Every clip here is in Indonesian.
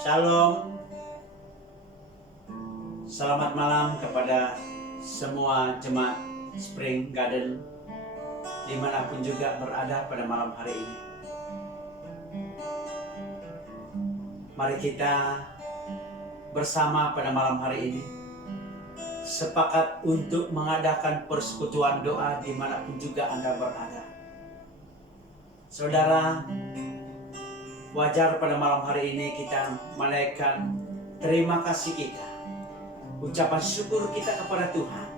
Shalom, selamat malam kepada semua jemaat Spring Garden dimanapun juga berada pada malam hari ini. Mari kita bersama pada malam hari ini sepakat untuk mengadakan persekutuan doa dimanapun juga Anda berada. Saudara, wajar pada malam hari ini kita menaikkan terima kasih kita, ucapan syukur kita kepada Tuhan,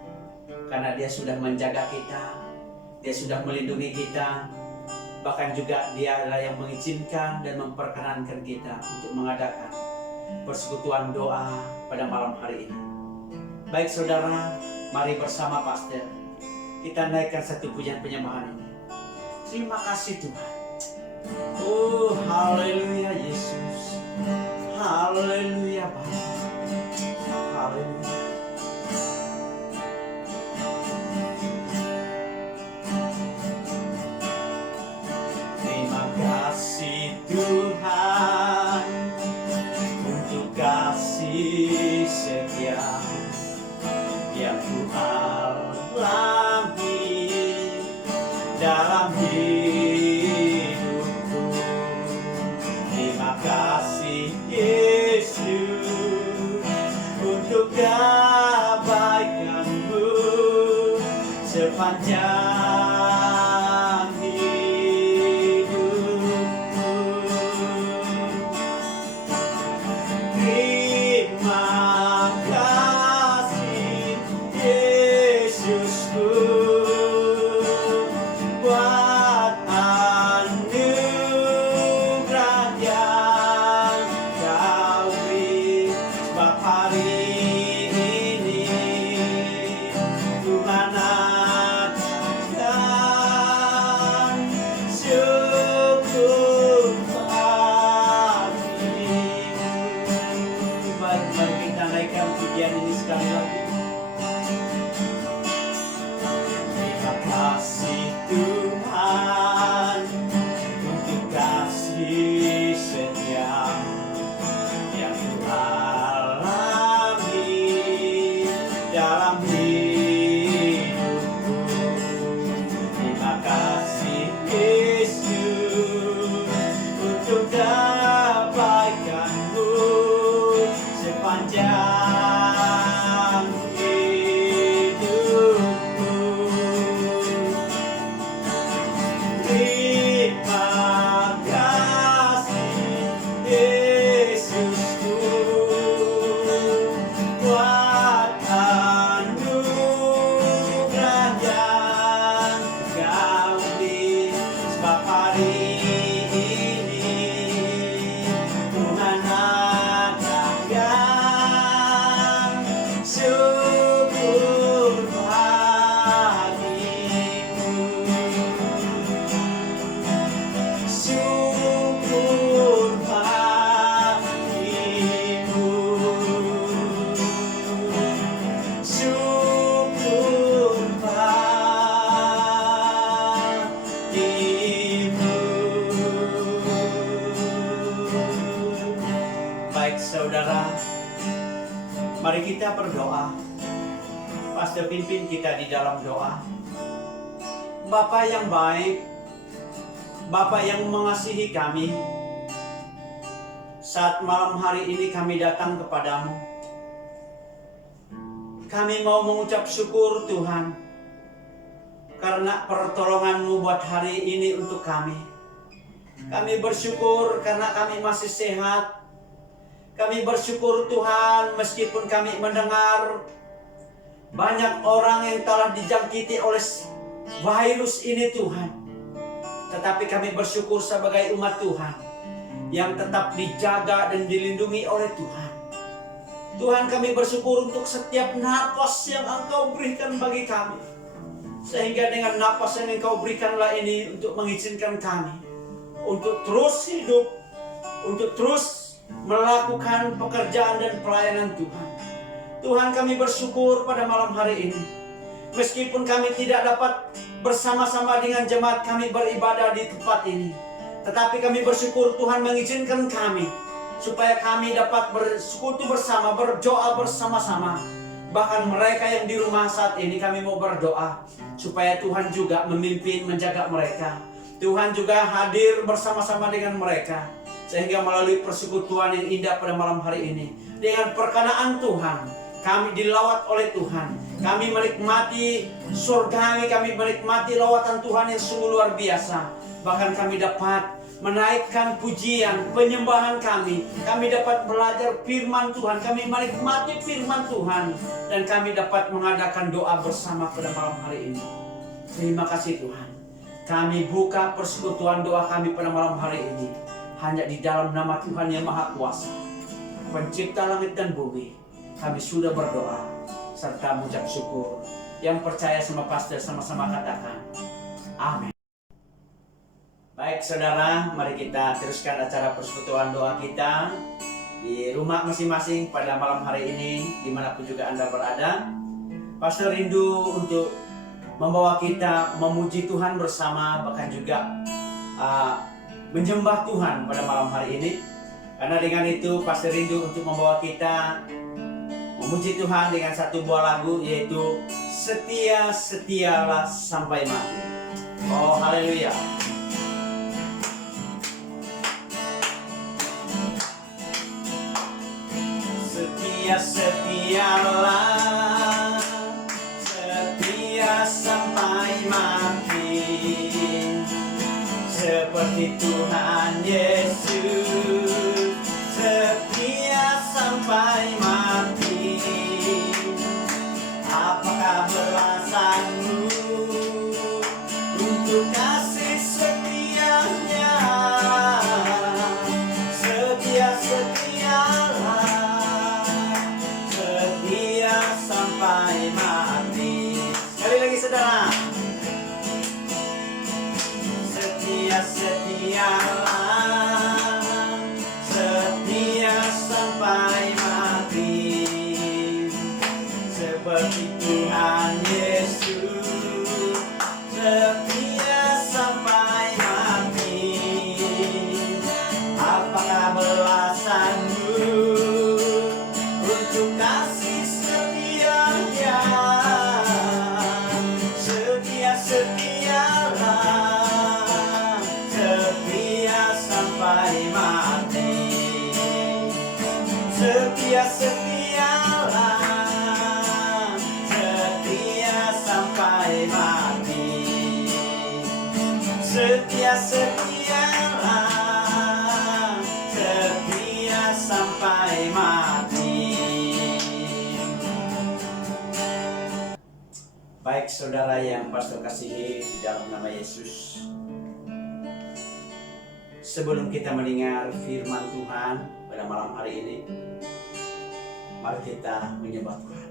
karena Dia sudah menjaga kita, Dia sudah melindungi kita, bahkan juga Dia adalah yang mengizinkan dan memperkenankan kita untuk mengadakan persekutuan doa pada malam hari ini. Baik saudara, mari bersama pastor kita naikkan satu pujian penyembahan ini. Terima kasih Tuhan. Oh, haleluya Yesus, haleluya Bapa, haleluya. Terima kasih Tuhan untuk kasih setia yang Ku alami dalam hidupku. Terima kasih Yesus untuk kebaikan-Mu sepanjang hidupku. Terima kasih Yesusku buat anugerah yang Kau beri. Sebab hari ini Tuhan akan syukur padamu. Baik, mari kita naikkan pujian ini sekali lagi. Terima kasih Tuhan untuk kasih setia yang Ku alami dalam hidupku. Terima kasih Yesus untuk kebaikan-Mu sepanjang hidupku. Terima kasih Yesusku buat anugerah yang Kau beri. Sebab hari ini Tuhan akan syukur bagimu. Syukur bagimu. Syukur bagimu. Baik saudara, mari kita berdoa. Pastor pimpin kita di dalam doa. Bapa yang baik, Bapa yang mengasihi kami, saat malam hari ini kami datang kepadamu. Kami mau mengucap syukur Tuhan, karena pertolongan-Mu buat hari ini untuk kami. Kami bersyukur karena kami masih sehat. Kami bersyukur Tuhan meskipun kami mendengar banyak orang yang telah dijangkiti oleh virus ini Tuhan. Tetapi kami bersyukur sebagai umat Tuhan yang tetap dijaga dan dilindungi oleh Tuhan. Tuhan, kami bersyukur untuk setiap napas yang Engkau berikan bagi kami. Sehingga dengan napas yang Engkau berikanlah ini untuk mengizinkan kami untuk terus hidup, untuk terus melakukan pekerjaan dan pelayanan Tuhan. Tuhan, kami bersyukur pada malam hari ini. Meskipun kami tidak dapat bersama-sama dengan jemaat kami beribadah di tempat ini, tetapi kami bersyukur Tuhan mengizinkan kami supaya kami dapat bersekutu bersama, berdoa bersama-sama. Bahkan mereka yang di rumah saat ini kami mau berdoa supaya Tuhan juga memimpin, menjaga mereka. Tuhan juga hadir bersama-sama dengan mereka, sehingga melalui persekutuan yang indah pada malam hari ini, dengan perkenaan Tuhan, kami dilawat oleh Tuhan. Kami menikmati surgawi, kami menikmati lawatan Tuhan yang sungguh luar biasa. Bahkan kami dapat menaikkan pujian, penyembahan kami. Kami dapat belajar firman Tuhan, kami menikmati firman Tuhan. Dan kami dapat mengadakan doa bersama pada malam hari ini. Terima kasih Tuhan. Kami buka persekutuan doa kami pada malam hari ini hanya di dalam nama Tuhan yang Maha Kuasa, Pencipta langit dan bumi. Kami sudah berdoa serta mengucap syukur. Yang percaya sama pastor sama-sama katakan amin. Baik saudara, mari kita teruskan acara persekutuan doa kita di rumah masing-masing pada malam hari ini, dimanapun juga Anda berada. Pastor rindu untuk membawa kita memuji Tuhan bersama, bahkan juga menyembah Tuhan pada malam hari ini. Karena dengan itu Pastor rindu untuk membawa kita memuji Tuhan dengan satu buah lagu, yaitu Setia Setialah Sampai Mati. Oh haleluya. Setia setialah, setia sampai mati, seperti Tuhan Yesus, setia sampai mati. Apakah balasanmu untuk kasih setianya? Setia-setialah, setia sampai mati. Sekali lagi saudara. Setia-setialah, setia sampai mati, seperti Tuhan Yesus, setia sampai mati. Apakah balasanmu untuk kasih setianya? Setia-setialah, setia sampai mati, setia-setialah, setia sampai mati, setia-setialah, setia sampai mati. Baik saudara yang pastor kasihi di dalam nama Yesus, sebelum kita mendengar firman Tuhan pada malam hari ini, mari kita menyembah Tuhan.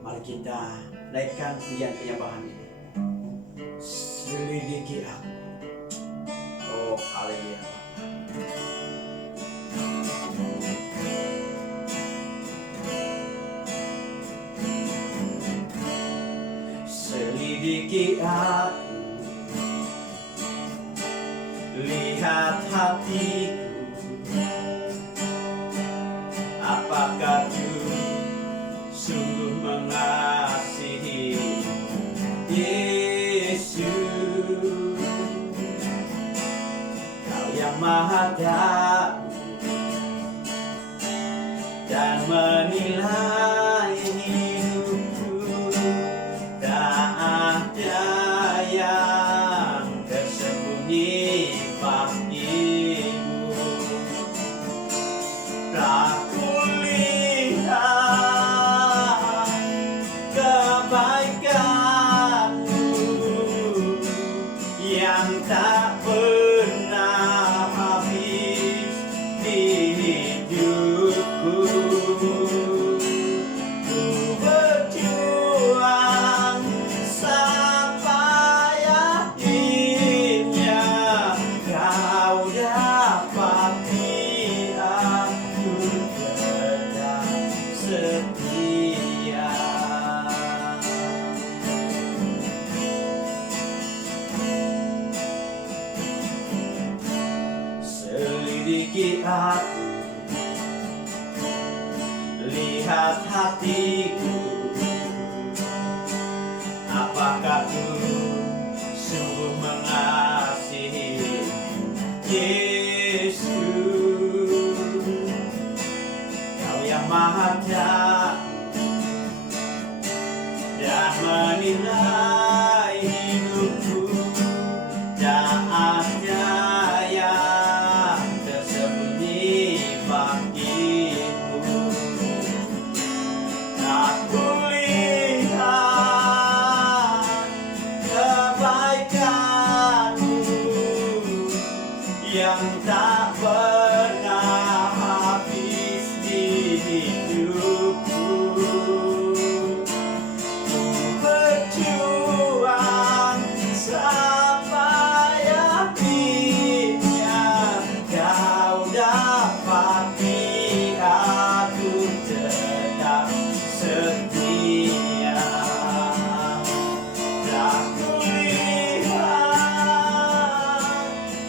Mari kita naikkan pujian penyembahan ini. Selidiki aku. Oh haleluya. Selidiki aku, lihat hatiku, apakah Tuhan sungguh mengasihi Yesus? Kau yang Maha tahu dan menilai hidupku, tak ada yang tersembunyi bagimu. Tak kulihat kebaikanmu yang tak pernah habis di hidupku. Ku berjuang sampai akhirnya kau dapati aku tetap setia. Selidiki lihat hatiku, apakah ku sungguh mengasihi Yesus. Kau yang maha tahu dan menilai hidupku, tak ada yang tersembunyi bagimu. Aku lihat kebaikanmu yang tak pernah habis di hidupku. Ku berjuang sampai akhirnya kau dapati aku tetap setia. Aku lihat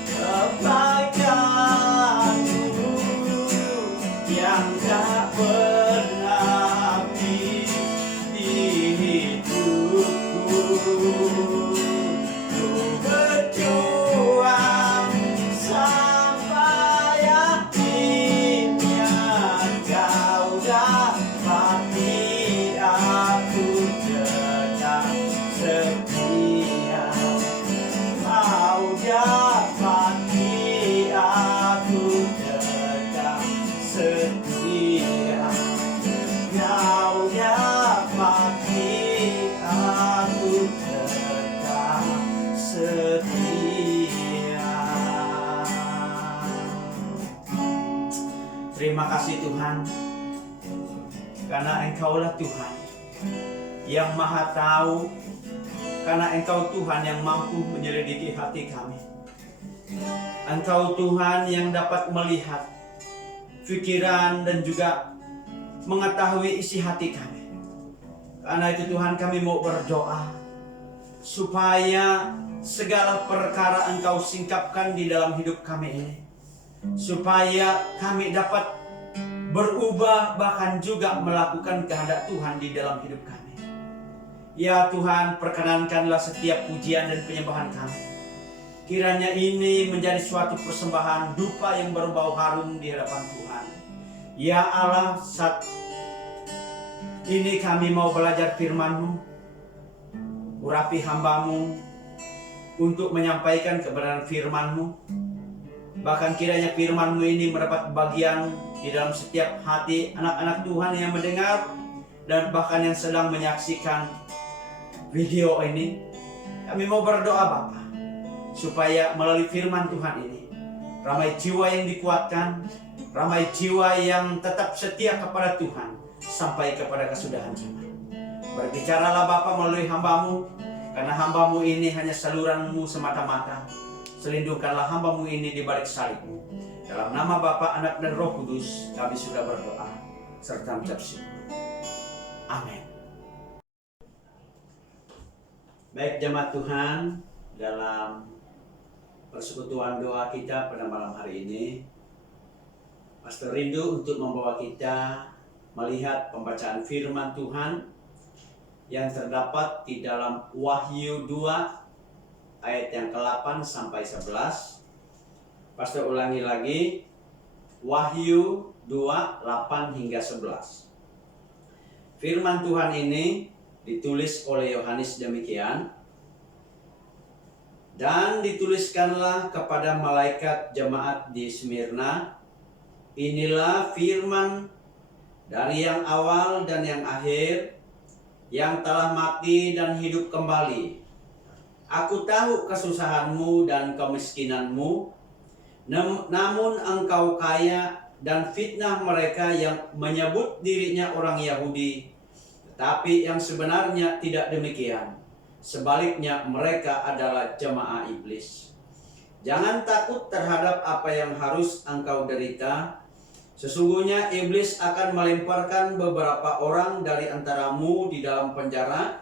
kebaikanmu yang tak pernah habis di hidupku. Ku berjuang sampai akhirnya kau dapati aku tetap setia. Kau dapati aku tetap setia. Kau dapati aku tetap setia. Terima kasih Tuhan, karena Engkaulah Tuhan yang maha tahu, karena Engkau Tuhan yang mampu menyelidiki hati kami. Engkau Tuhan yang dapat melihat pikiran dan juga mengetahui isi hati kami. Karena itu Tuhan, kami mau berdoa supaya segala perkara Engkau singkapkan di dalam hidup kami ini, supaya kami dapat berubah, bahkan juga melakukan kehendak Tuhan di dalam hidup kami. Ya Tuhan, perkenankanlah setiap pujian dan penyembahan kami, kiranya ini menjadi suatu persembahan dupa yang berbau harum di hadapan Tuhan. Ya Allah, saat ini kami mau belajar firman-Mu. Urapi hamba-Mu untuk menyampaikan kebenaran firman-Mu. Bahkan kiranya firman-Mu ini mendapat bagian di dalam setiap hati anak-anak Tuhan yang mendengar dan bahkan yang sedang menyaksikan video ini. Kami mau berdoa Bapa, supaya melalui firman Tuhan ini ramai jiwa yang dikuatkan, ramai jiwa yang tetap setia kepada Tuhan sampai kepada kesudahan zaman. Berbicaralah Bapa melalui hamba-Mu, karena hamba-Mu ini hanya saluran-Mu semata-mata. Selindungkanlah hamba-Mu ini di balik salib-Mu. Dalam nama Bapa, Anak, dan Roh Kudus kami sudah berdoa serta mengucap syukur. Amin. Baik jemaat Tuhan, dalam persekutuan doa kita pada malam hari ini, Pastor rindu untuk membawa kita melihat pembacaan firman Tuhan yang terdapat di dalam Wahyu 2 ayat yang ke-8 sampai 11. Pastor ulangi lagi, Wahyu 2, 8 hingga 11. Firman Tuhan ini ditulis oleh Yohanes demikian. Dan dituliskanlah kepada malaikat jemaat di Smyrna, inilah firman dari yang awal dan yang akhir, yang telah mati dan hidup kembali. Aku tahu kesusahanmu dan kemiskinanmu, namun engkau kaya, dan fitnah mereka yang menyebut dirinya orang Yahudi, tetapi yang sebenarnya tidak demikian. Sebaliknya mereka adalah jemaah iblis. Jangan takut terhadap apa yang harus engkau derita. Sesungguhnya iblis akan melemparkan beberapa orang dari antaramu di dalam penjara,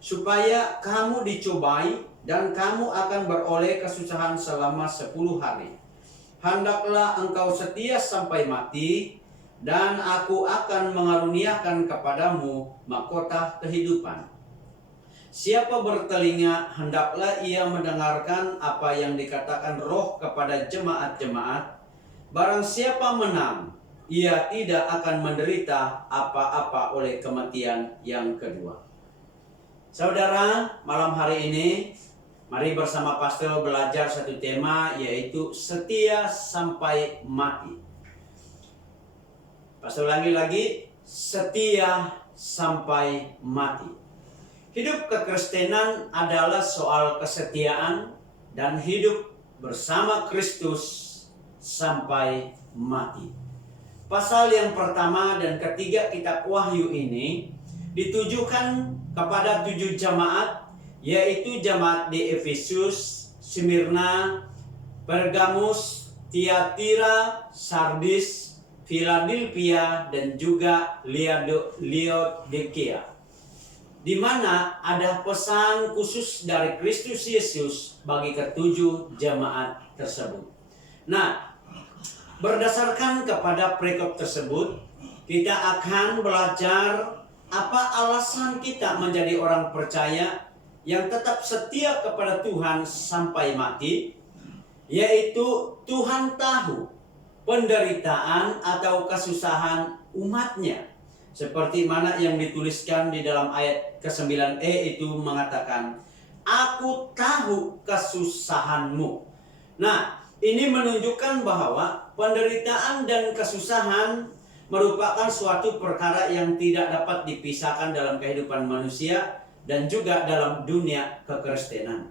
supaya kamu dicobai dan kamu akan beroleh kesusahan selama 10 hari. Hendaklah engkau setia sampai mati, dan aku akan mengaruniakan kepadamu mahkota kehidupan. Siapa bertelinga, hendaklah ia mendengarkan apa yang dikatakan Roh kepada jemaat-jemaat. Barang siapa menang, ia tidak akan menderita apa-apa oleh kematian yang kedua. Saudara, malam hari ini, mari bersama pastor belajar satu tema, yaitu setia sampai mati. Pastor lagi, setia sampai mati. Hidup kekristenan adalah soal kesetiaan dan hidup bersama Kristus sampai mati. Pasal yang pertama dan ketiga kitab Wahyu ini ditujukan kepada 7 jemaat, yaitu jemaat di Efesus, Smyrna, Pergamus, Tiatira, Sardis, Philadelphia, dan juga Laodikia, di mana ada pesan khusus dari Kristus Yesus bagi ketujuh jemaat tersebut. Nah, berdasarkan kepada perikop tersebut, kita akan belajar apa alasan kita menjadi orang percaya yang tetap setia kepada Tuhan sampai mati, yaitu Tuhan tahu penderitaan atau kesusahan umatnya. Seperti mana yang dituliskan di dalam ayat ke-9e itu mengatakan, aku tahu kesusahanmu. Nah, ini menunjukkan bahwa penderitaan dan kesusahan merupakan suatu perkara yang tidak dapat dipisahkan dalam kehidupan manusia dan juga dalam dunia kekristenan.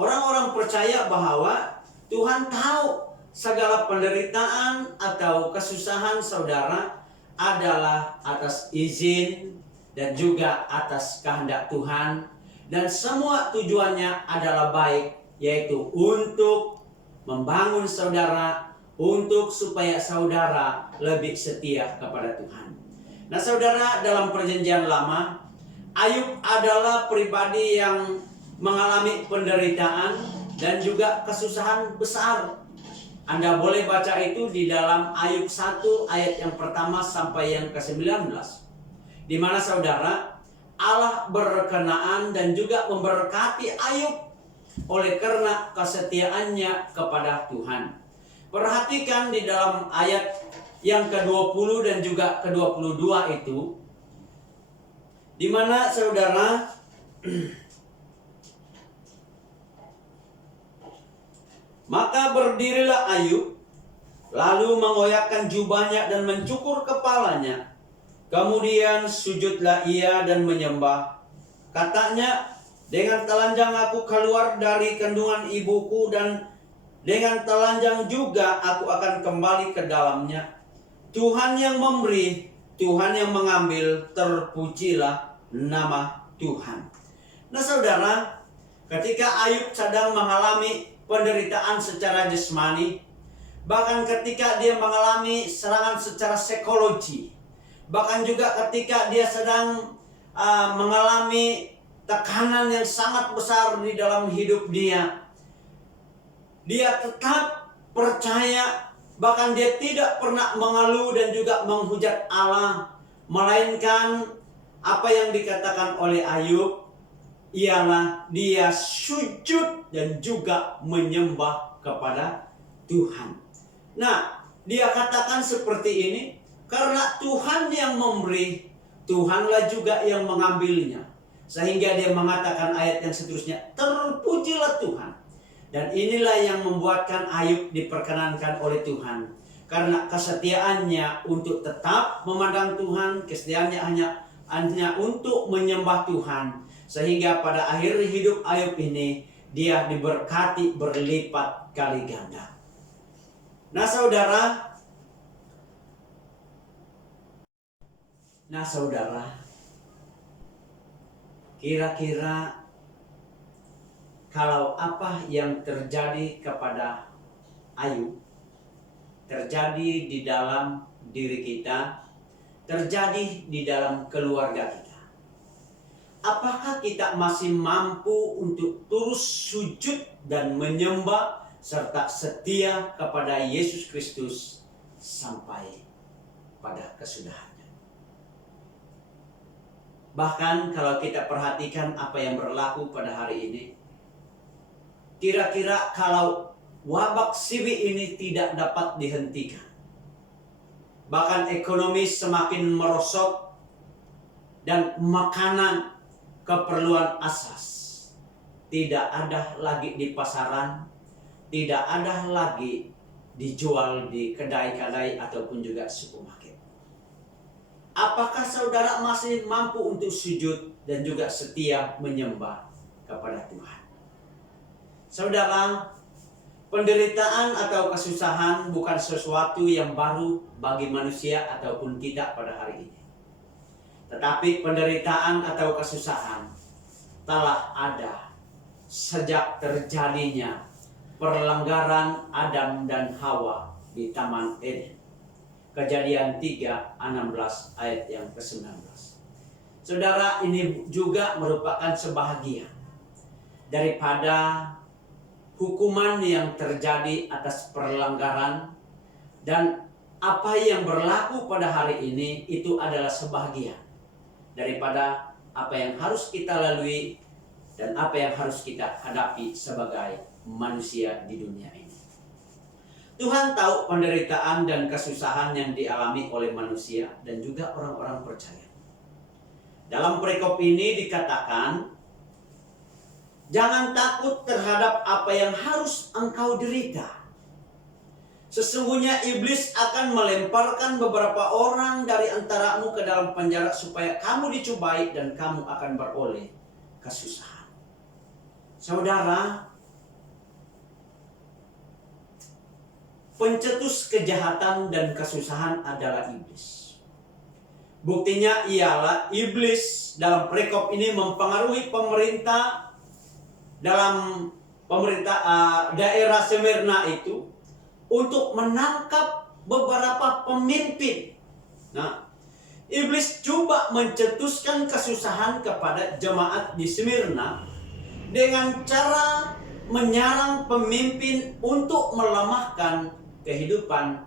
Orang-orang percaya bahwa Tuhan tahu segala penderitaan atau kesusahan saudara adalah atas izin dan juga atas kehendak Tuhan, dan semua tujuannya adalah baik, yaitu untuk membangun saudara, untuk supaya saudara lebih setia kepada Tuhan. Nah saudara, dalam perjanjian lama, Ayub adalah pribadi yang mengalami penderitaan dan juga kesusahan besar. Anda boleh baca itu di dalam Ayub 1 ayat yang pertama sampai yang ke-19. Di mana saudara, Allah berkenaan dan juga memberkati Ayub oleh karena kesetiaannya kepada Tuhan. Perhatikan di dalam ayat yang ke-20 dan juga ke-22 itu, di mana saudara maka berdirilah Ayub, lalu mengoyakkan jubahnya dan mencukur kepalanya. Kemudian sujudlah ia dan menyembah. Katanya, dengan telanjang aku keluar dari kandungan ibuku, dan dengan telanjang juga aku akan kembali ke dalamnya. Tuhan yang memberi, Tuhan yang mengambil, terpujilah nama Tuhan. Nah saudara, ketika Ayub sedang mengalami penderitaan secara jasmani, bahkan ketika dia mengalami serangan secara psikologi, bahkan juga ketika dia sedang mengalami tekanan yang sangat besar di dalam hidup dia tetap percaya, bahkan dia tidak pernah mengeluh dan juga menghujat Allah, melainkan apa yang dikatakan oleh Ayub ialah dia sujud dan juga menyembah kepada Tuhan. Nah, dia katakan seperti ini, karena Tuhan yang memberi, Tuhanlah juga yang mengambilnya. Sehingga dia mengatakan ayat yang seterusnya, terpujilah Tuhan. Dan inilah yang membuatkan Ayub diperkenankan oleh Tuhan. Karena kesetiaannya untuk tetap memandang Tuhan, kesetiaannya hanya untuk menyembah Tuhan. Sehingga pada akhir hidup Ayub ini, dia diberkati berlipat kali ganda. Nah saudara, kira-kira kalau apa yang terjadi kepada Ayub terjadi di dalam diri kita, terjadi di dalam keluarga kita, apakah kita masih mampu untuk terus sujud dan menyembah serta setia kepada Yesus Kristus sampai pada kesudahannya. Bahkan kalau kita perhatikan apa yang berlaku pada hari ini, kira-kira kalau wabak siwi ini tidak dapat dihentikan, bahkan ekonomi semakin merosot dan makanan keperluan asas tidak ada lagi di pasaran, tidak ada lagi dijual di kedai-kedai ataupun juga supermarket. Apakah saudara masih mampu untuk sujud dan juga setia menyembah kepada Tuhan? Saudara, penderitaan atau kesusahan bukan sesuatu yang baru bagi manusia ataupun kita pada hari ini. Tetapi penderitaan atau kesusahan telah ada sejak terjadinya perlenggaran Adam dan Hawa di Taman Eden. Kejadian 3:16 ayat yang ke-19. Saudara, ini juga merupakan sebahagian daripada hukuman yang terjadi atas perlenggaran, dan apa yang berlaku pada hari ini itu adalah sebahagian daripada apa yang harus kita lalui dan apa yang harus kita hadapi sebagai manusia di dunia ini. Tuhan tahu penderitaan dan kesusahan yang dialami oleh manusia dan juga orang-orang percaya. Dalam perikop ini dikatakan, jangan takut terhadap apa yang harus engkau derita. Sesungguhnya iblis akan melemparkan beberapa orang dari antaramu ke dalam penjara supaya kamu dicobai dan kamu akan beroleh kesusahan. Saudara, pencetus kejahatan dan kesusahan adalah iblis. Buktinya ialah iblis dalam perikop ini mempengaruhi pemerintah dalam daerah Smyrna itu untuk menangkap beberapa pemimpin. Nah, iblis coba mencetuskan kesusahan kepada jemaat di Smyrna dengan cara menyerang pemimpin untuk melemahkan kehidupan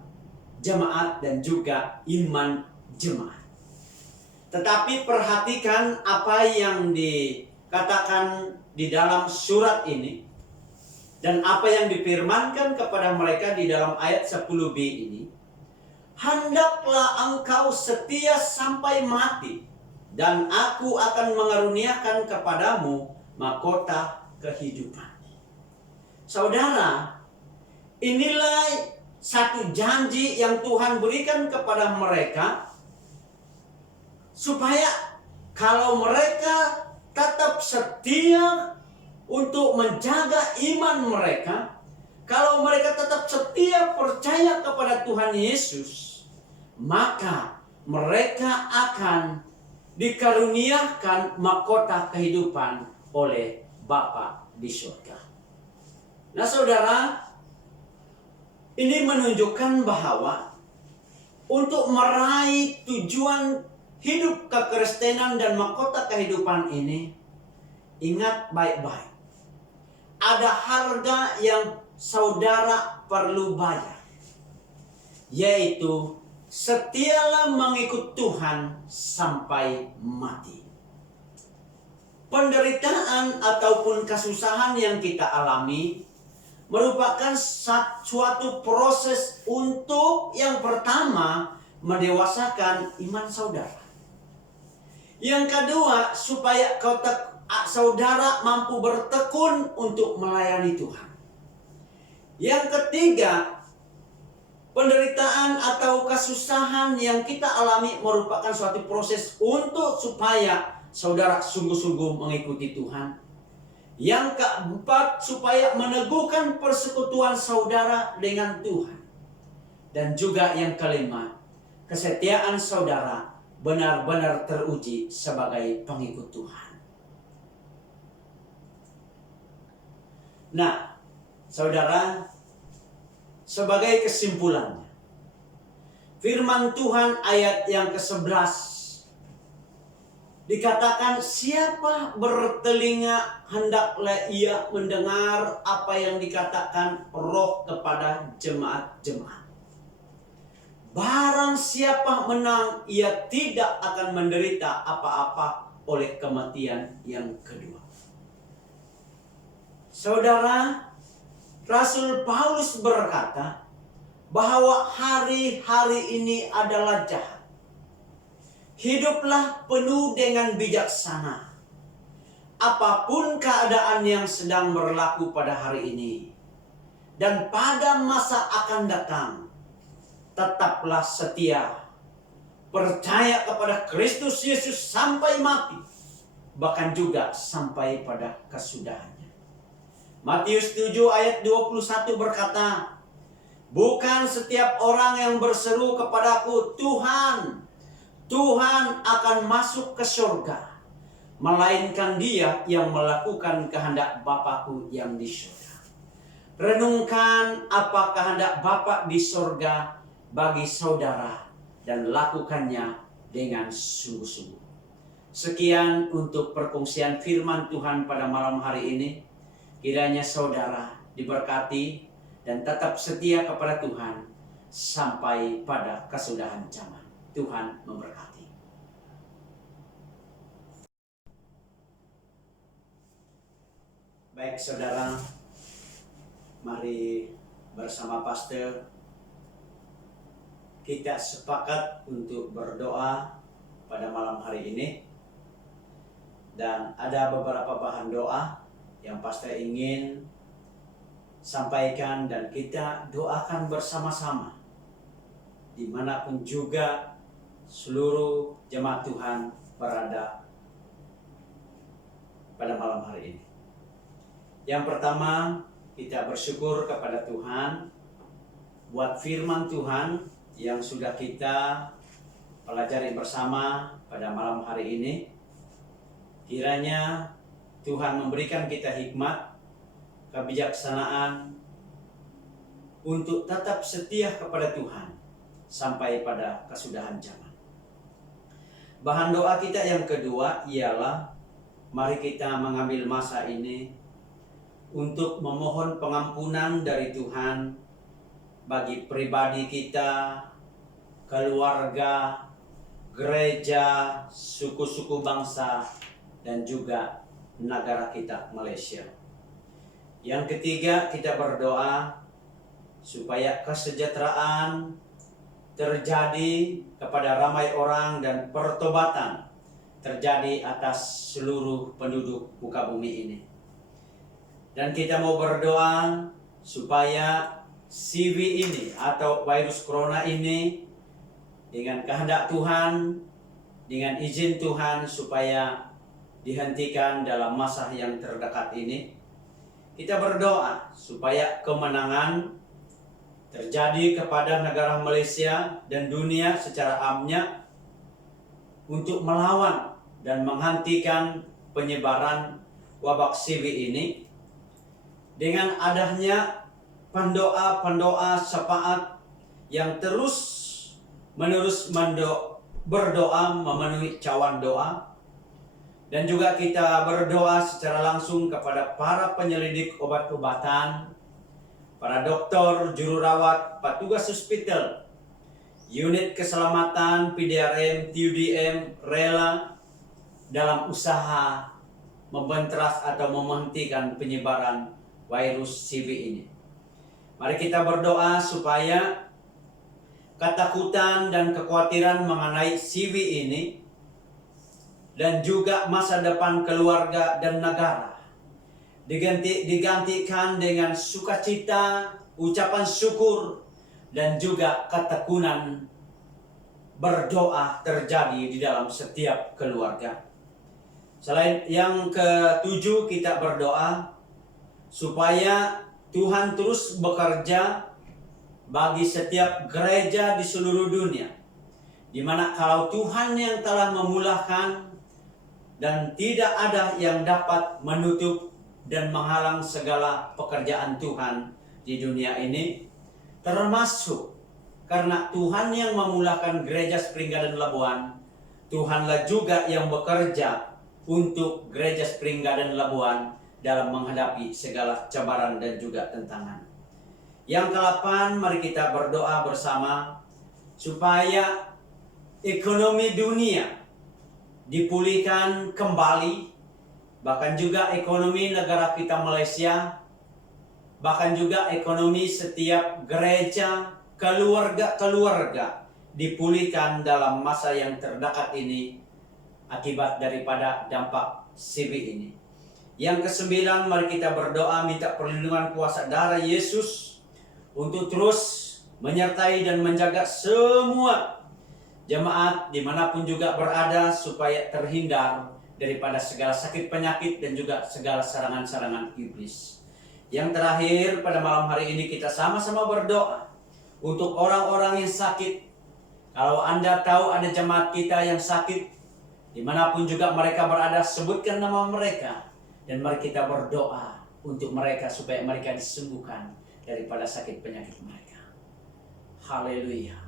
jemaat dan juga iman jemaat. Tetapi perhatikan apa yang dikatakan di dalam surat ini dan apa yang difirmankan kepada mereka di dalam ayat 10b ini. Hendaklah engkau setia sampai mati, dan aku akan mengaruniakan kepadamu mahkota kehidupan. Saudara, inilah satu janji yang Tuhan berikan kepada mereka, supaya kalau mereka tetap setia untuk menjaga iman mereka, kalau mereka tetap setia percaya kepada Tuhan Yesus, maka mereka akan dikaruniakan mahkota kehidupan oleh Bapa di surga. Nah saudara, ini menunjukkan bahwa untuk meraih tujuan hidup kekristenan dan mahkota kehidupan ini, ingat baik-baik. Ada harga yang saudara perlu bayar, yaitu setialah mengikut Tuhan sampai mati. Penderitaan ataupun kesusahan yang kita alami merupakan suatu proses untuk yang pertama mendewasakan iman saudara. Yang kedua, supaya saudara mampu bertekun untuk melayani Tuhan. Yang ketiga, penderitaan atau kesusahan yang kita alami merupakan suatu proses untuk supaya saudara sungguh-sungguh mengikuti Tuhan. Yang keempat, supaya meneguhkan persekutuan saudara dengan Tuhan. Dan juga yang kelima, kesetiaan saudara benar-benar teruji sebagai pengikut Tuhan. Nah, saudara, sebagai kesimpulannya, firman Tuhan ayat yang ke-11 dikatakan, siapa bertelinga hendaklah ia mendengar apa yang dikatakan Roh kepada jemaat-jemaat. barang siapa menang, ia tidak akan menderita apa-apa oleh kematian yang kedua. Saudara, Rasul Paulus berkata bahwa hari-hari ini adalah jahat. Hiduplah penuh dengan bijaksana. Apapun keadaan yang sedang berlaku pada hari ini dan pada masa akan datang, tetaplah setia, percaya kepada Kristus Yesus sampai mati, bahkan juga sampai pada kesudahannya. Matius 7 ayat 21 berkata, bukan setiap orang yang berseru kepadaku, Tuhan, Tuhan akan masuk ke surga, melainkan dia yang melakukan kehendak Bapa-Ku yang di surga. Renungkan apa kehendak Bapa di surga bagi saudara dan lakukannya dengan sungguh-sungguh. Sekian untuk perkongsian firman Tuhan pada malam hari ini. Kiranya saudara diberkati dan tetap setia kepada Tuhan sampai pada kesudahan zaman. Tuhan memberkati. Baik saudara, mari bersama pastor kita sepakat untuk berdoa pada malam hari ini. Dan ada beberapa bahan doa yang pastor ingin sampaikan dan kita doakan bersama-sama dimanapun juga seluruh jemaat Tuhan berada pada malam hari ini. Yang pertama, kita bersyukur kepada Tuhan buat firman Tuhan yang sudah kita pelajari bersama pada malam hari ini. Kiranya Tuhan memberikan kita hikmat, kebijaksanaan untuk tetap setia kepada Tuhan sampai pada kesudahan zaman. Bahan doa kita yang kedua ialah mari kita mengambil masa ini untuk memohon pengampunan dari Tuhan bagi pribadi kita, keluarga, gereja, suku-suku bangsa, dan juga negara kita Malaysia. Yang ketiga, kita berdoa supaya kesejahteraan terjadi kepada ramai orang dan pertobatan terjadi atas seluruh penduduk muka bumi ini. Dan kita mau berdoa supaya CV ini atau virus corona ini dengan kehendak Tuhan, dengan izin Tuhan supaya dihentikan dalam masa yang terdekat ini. Kita berdoa supaya kemenangan terjadi kepada negara Malaysia dan dunia secara amnya untuk melawan dan menghentikan penyebaran wabak CV ini dengan adanya pendoa-pendoa syafaat yang terus menerus berdoa memenuhi cawan doa. Dan juga kita berdoa secara langsung kepada para penyelidik obat-obatan, para dokter, juru rawat, petugas hospital, unit keselamatan, PDRM, TUDM, rela dalam usaha membentras atau menghentikan penyebaran virus CV ini. Mari kita berdoa supaya ketakutan dan kekhawatiran mengenai CV ini dan juga masa depan keluarga dan negara digantikan dengan sukacita, ucapan syukur, dan juga ketekunan berdoa terjadi di dalam setiap keluarga. Selain yang ketujuh, kita berdoa supaya Tuhan terus bekerja bagi setiap gereja di seluruh dunia, di mana kalau Tuhan yang telah memulahkan dan tidak ada yang dapat menutup dan menghalang segala pekerjaan Tuhan di dunia ini, termasuk karena Tuhan yang memulahkan gereja Springgarden Labuan, Tuhanlah juga yang bekerja untuk gereja Springgarden Labuan dalam menghadapi segala cabaran dan juga tantangan. Yang ke-8, mari kita berdoa bersama supaya ekonomi dunia dipulihkan kembali, bahkan juga ekonomi negara kita Malaysia, bahkan juga ekonomi setiap gereja, keluarga-keluarga dipulihkan dalam masa yang terdekat ini akibat daripada dampak CB ini. Yang kesembilan, mari kita berdoa minta perlindungan kuasa darah Yesus untuk terus menyertai dan menjaga semua jemaat dimanapun juga berada, supaya terhindar daripada segala sakit penyakit dan juga segala serangan-serangan iblis. Yang terakhir, pada malam hari ini kita sama-sama berdoa untuk orang-orang yang sakit. Kalau Anda tahu ada jemaat kita yang sakit, dimanapun juga mereka berada, sebutkan nama mereka. Dan mari kita berdoa untuk mereka supaya mereka disembuhkan daripada sakit penyakit mereka. Haleluya,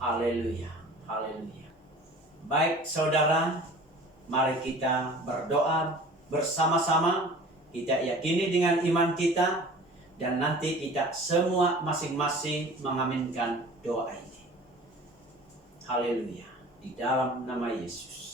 haleluya, haleluya. Baik saudara, mari kita berdoa bersama-sama. Kita yakini dengan iman kita, dan nanti kita semua masing-masing mengaminkan doa ini. Haleluya, di dalam nama Yesus.